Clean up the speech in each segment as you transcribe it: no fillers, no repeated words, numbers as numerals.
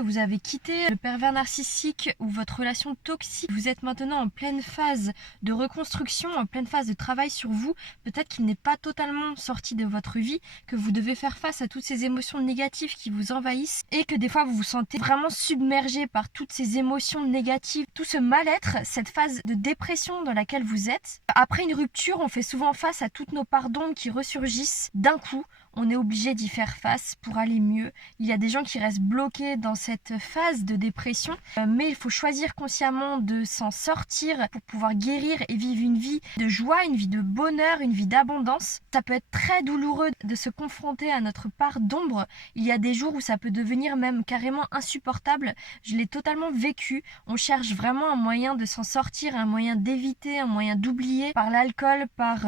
Vous avez quitté le pervers narcissique ou votre relation toxique. Vous êtes maintenant en pleine phase de reconstruction, en pleine phase de travail sur vous. Peut-être qu'il n'est pas totalement sorti de votre vie, que vous devez faire face à toutes ces émotions négatives qui vous envahissent et que des fois vous vous sentez vraiment submergé par toutes ces émotions négatives, tout ce mal-être, cette phase de dépression dans laquelle vous êtes. Après une rupture, on fait souvent face à toutes nos parts d'ombre qui ressurgissent d'un coup. On est obligé d'y faire face pour aller mieux. Il y a des gens qui restent bloqués dans cette phase de dépression, mais il faut choisir consciemment de s'en sortir pour pouvoir guérir et vivre une vie de joie, une vie de bonheur, une vie d'abondance. Ça peut être très douloureux de se confronter à notre part d'ombre. Il y a des jours où ça peut devenir même carrément insupportable. Je l'ai totalement vécu. On cherche vraiment un moyen de s'en sortir, un moyen d'éviter, un moyen d'oublier par l'alcool, par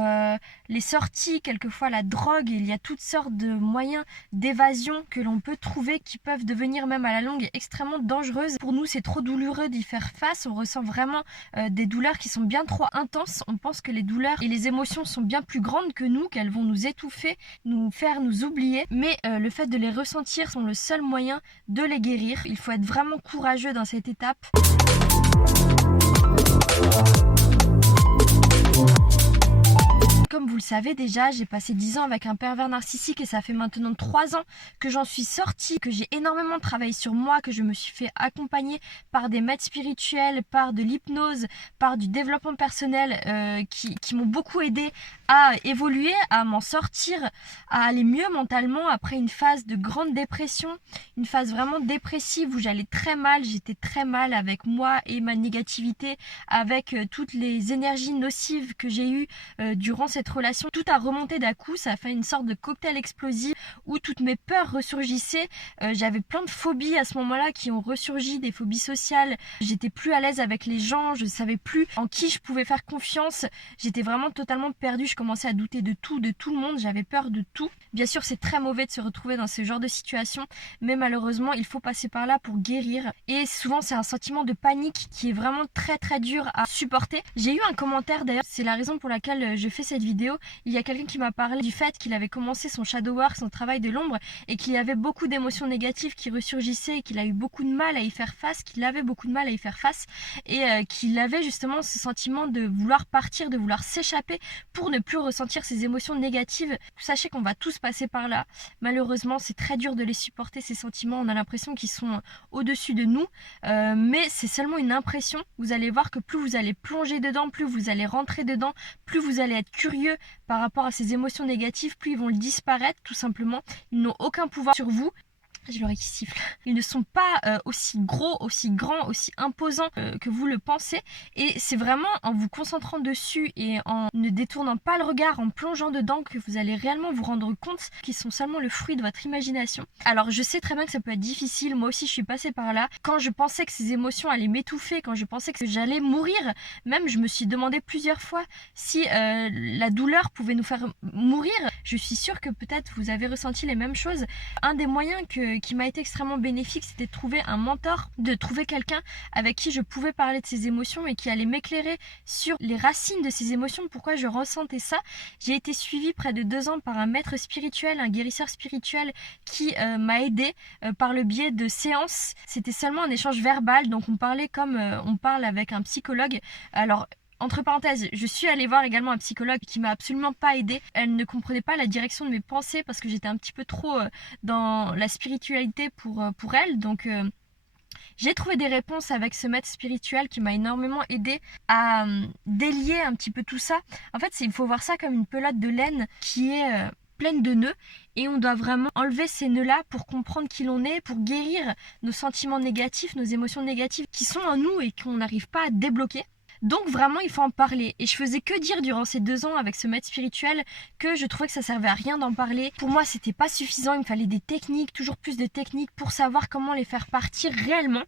les sorties, quelquefois la drogue. Il y a toutes sortes de moyens d'évasion que l'on peut trouver qui peuvent devenir même à la longue extrêmement dangereuses. Pour nous, c'est trop douloureux d'y faire face. On ressent vraiment des douleurs qui sont bien trop intenses. On pense que les douleurs et les émotions sont bien plus grandes que nous, qu'elles vont nous étouffer, nous faire nous oublier. Mais le fait de les ressentir sont le seul moyen de les guérir. Il faut être vraiment courageux dans cette étape. Comme vous le savez déjà, j'ai passé 10 ans avec un pervers narcissique et ça fait maintenant 3 ans que j'en suis sortie, que j'ai énormément travaillé sur moi, que je me suis fait accompagner par des maîtres spirituels, par de l'hypnose, par du développement personnel qui m'ont beaucoup aidé à évoluer, à m'en sortir, à aller mieux mentalement après une phase de grande dépression, une phase vraiment dépressive où j'allais très mal, j'étais très mal avec moi et ma négativité, avec toutes les énergies nocives que j'ai eues durant cette relation. Tout a remonté d'un coup, ça a fait une sorte de cocktail explosif où toutes mes peurs ressurgissaient. J'avais plein de phobies à ce moment-là qui ont ressurgi, des phobies sociales. J'étais plus à l'aise avec les gens, je savais plus en qui je pouvais faire confiance. J'étais vraiment totalement perdue, je commençais à douter de tout le monde, j'avais peur de tout. Bien sûr, c'est très mauvais de se retrouver dans ce genre de situation, mais malheureusement, il faut passer par là pour guérir. Et souvent, c'est un sentiment de panique qui est vraiment très très dur à supporter. J'ai eu un commentaire d'ailleurs, c'est la raison pour laquelle je fais cette vidéo. Il y a quelqu'un qui m'a parlé du fait qu'il avait commencé son shadow work, son travail de l'ombre, et qu'il y avait beaucoup d'émotions négatives qui ressurgissaient et qu'il a eu beaucoup de mal à y faire face, et qu'il avait justement ce sentiment de vouloir partir, de vouloir s'échapper pour ne plus ressentir ces émotions négatives. Sachez qu'on va tous passer par là. Malheureusement, c'est très dur de les supporter, ces sentiments. On a l'impression qu'ils sont au-dessus de nous, mais c'est seulement une impression. Vous allez voir que plus vous allez plonger dedans, plus vous allez rentrer dedans, plus vous allez être curieux par rapport à ces émotions négatives, plus ils vont disparaître tout simplement. Ils n'ont aucun pouvoir sur vous. Je l'aurais qui siffle. Ils ne sont pas aussi gros, aussi grands, aussi imposants que vous le pensez. Et c'est vraiment en vous concentrant dessus et en ne détournant pas le regard, en plongeant dedans, que vous allez réellement vous rendre compte qu'ils sont seulement le fruit de votre imagination. Alors je sais très bien que ça peut être difficile. Moi aussi je suis passée par là. Quand je pensais que ces émotions allaient m'étouffer, quand je pensais que j'allais mourir, même je me suis demandé plusieurs fois si la douleur pouvait nous faire mourir. Je suis sûre que peut-être vous avez ressenti les mêmes choses. Un des moyens qui m'a été extrêmement bénéfique, c'était de trouver un mentor, de trouver quelqu'un avec qui je pouvais parler de ces émotions et qui allait m'éclairer sur les racines de ces émotions, pourquoi je ressentais ça. J'ai été suivie près de 2 ans par un maître spirituel, un guérisseur spirituel qui m'a aidée par le biais de séances. C'était seulement un échange verbal, donc on parlait comme on parle avec un psychologue. Alors entre parenthèses, je suis allée voir également un psychologue qui m'a absolument pas aidée. Elle ne comprenait pas la direction de mes pensées parce que j'étais un petit peu trop dans la spiritualité pour elle. Donc j'ai trouvé des réponses avec ce maître spirituel qui m'a énormément aidée à délier un petit peu tout ça. En fait, il faut voir ça comme une pelote de laine qui est pleine de nœuds et on doit vraiment enlever ces nœuds-là pour comprendre qui l'on est, pour guérir nos sentiments négatifs, nos émotions négatives qui sont en nous et qu'on n'arrive pas à débloquer. Donc vraiment il faut en parler et je faisais que dire durant ces 2 ans avec ce maître spirituel que je trouvais que ça servait à rien d'en parler. Pour moi c'était pas suffisant, il me fallait des techniques, toujours plus de techniques pour savoir comment les faire partir réellement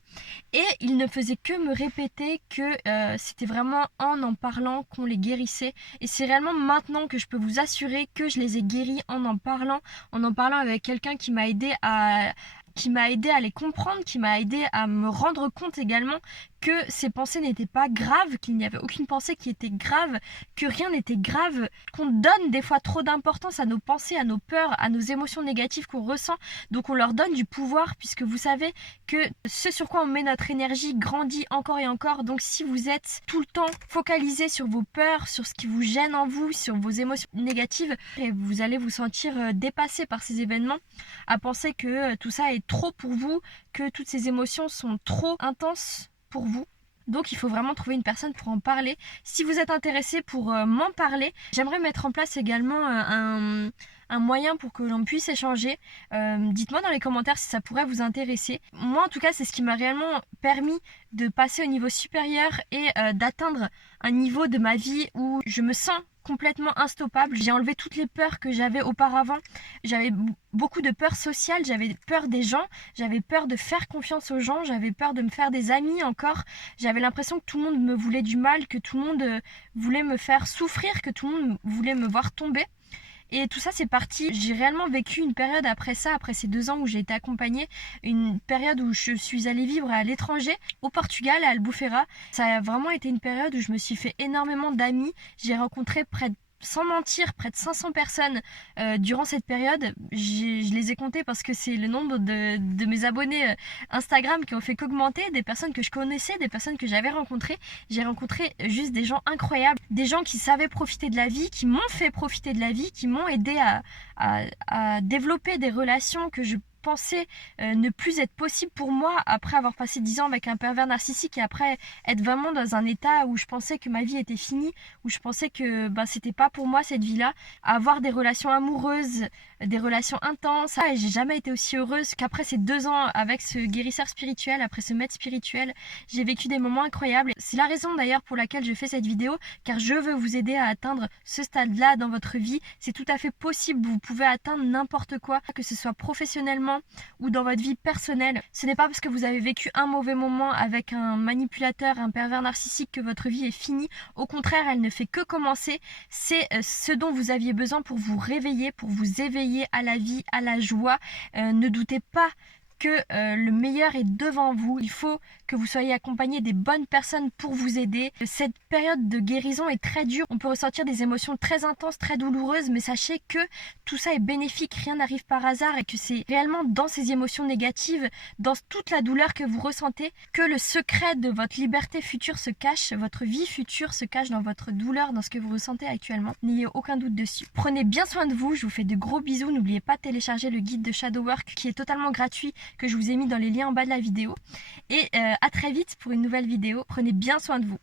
et il ne faisait que me répéter que c'était vraiment en parlant qu'on les guérissait et c'est réellement maintenant que je peux vous assurer que je les ai guéris en parlant avec quelqu'un qui m'a aidé à qui m'a aidé à les comprendre, qui m'a aidé à me rendre compte également que ces pensées n'étaient pas graves, qu'il n'y avait aucune pensée qui était grave, que rien n'était grave, qu'on donne des fois trop d'importance à nos pensées, à nos peurs, à nos émotions négatives qu'on ressent. Donc on leur donne du pouvoir, puisque vous savez que ce sur quoi on met notre énergie grandit encore et encore. Donc si vous êtes tout le temps focalisé sur vos peurs, sur ce qui vous gêne en vous, sur vos émotions négatives, et vous allez vous sentir dépassé par ces événements, à penser que tout ça est trop pour vous, que toutes ces émotions sont trop intenses pour vous. Donc il faut vraiment trouver une personne pour en parler. Si vous êtes intéressé pour m'en parler, j'aimerais mettre en place également un moyen pour que l'on puisse échanger. Dites-moi dans les commentaires si ça pourrait vous intéresser. Moi en tout cas c'est ce qui m'a réellement permis de passer au niveau supérieur et d'atteindre un niveau de ma vie où je me sens complètement instoppable. J'ai enlevé toutes les peurs que j'avais auparavant. J'avais beaucoup de peur sociale, j'avais peur des gens, j'avais peur de faire confiance aux gens, j'avais peur de me faire des amis encore. J'avais l'impression que tout le monde me voulait du mal, que tout le monde voulait me faire souffrir, que tout le monde voulait me voir tomber. Et tout ça c'est parti, j'ai réellement vécu une période après ça, après ces 2 ans où j'ai été accompagnée, une période où je suis allée vivre à l'étranger, au Portugal, à Albufeira. Ça a vraiment été une période où je me suis fait énormément d'amis, j'ai rencontré sans mentir, près de 500 personnes durant cette période. Je les ai comptées parce que c'est le nombre de mes abonnés Instagram qui ont fait qu'augmenter, des personnes que je connaissais, des personnes que j'avais rencontrées. J'ai rencontré juste des gens incroyables, des gens qui savaient profiter de la vie, qui m'ont fait profiter de la vie, qui m'ont aidé à développer des relations que je pensais ne plus être possible pour moi après avoir passé 10 ans avec un pervers narcissique et après être vraiment dans un état où je pensais que ma vie était finie, où je pensais que c'était pas pour moi cette vie-là. Avoir des relations amoureuses, des relations intenses, et j'ai jamais été aussi heureuse qu'après ces 2 ans avec ce guérisseur spirituel, après ce maître spirituel. J'ai vécu des moments incroyables. C'est la raison d'ailleurs pour laquelle je fais cette vidéo, car je veux vous aider à atteindre ce stade-là dans votre vie. C'est tout à fait possible, vous pouvez atteindre n'importe quoi, que ce soit professionnellement ou dans votre vie personnelle. Ce n'est pas parce que vous avez vécu un mauvais moment avec un manipulateur, un pervers narcissique que votre vie est finie. Au contraire, elle ne fait que commencer. C'est ce dont vous aviez besoin pour vous réveiller, pour vous éveiller à la vie, à la joie. Ne doutez pas que le meilleur est devant vous. Il faut que vous soyez accompagné des bonnes personnes pour vous aider. Cette période de guérison est très dure. On peut ressentir des émotions très intenses, très douloureuses, mais sachez que tout ça est bénéfique. Rien n'arrive par hasard et que c'est réellement dans ces émotions négatives, dans toute la douleur que vous ressentez, que le secret de votre liberté future se cache, votre vie future se cache dans votre douleur, dans ce que vous ressentez actuellement. N'ayez aucun doute dessus. Prenez bien soin de vous. Je vous fais de gros bisous. N'oubliez pas de télécharger le guide de Shadow Work qui est totalement gratuit, que je vous ai mis dans les liens en bas de la vidéo. Et à très vite pour une nouvelle vidéo. Prenez bien soin de vous.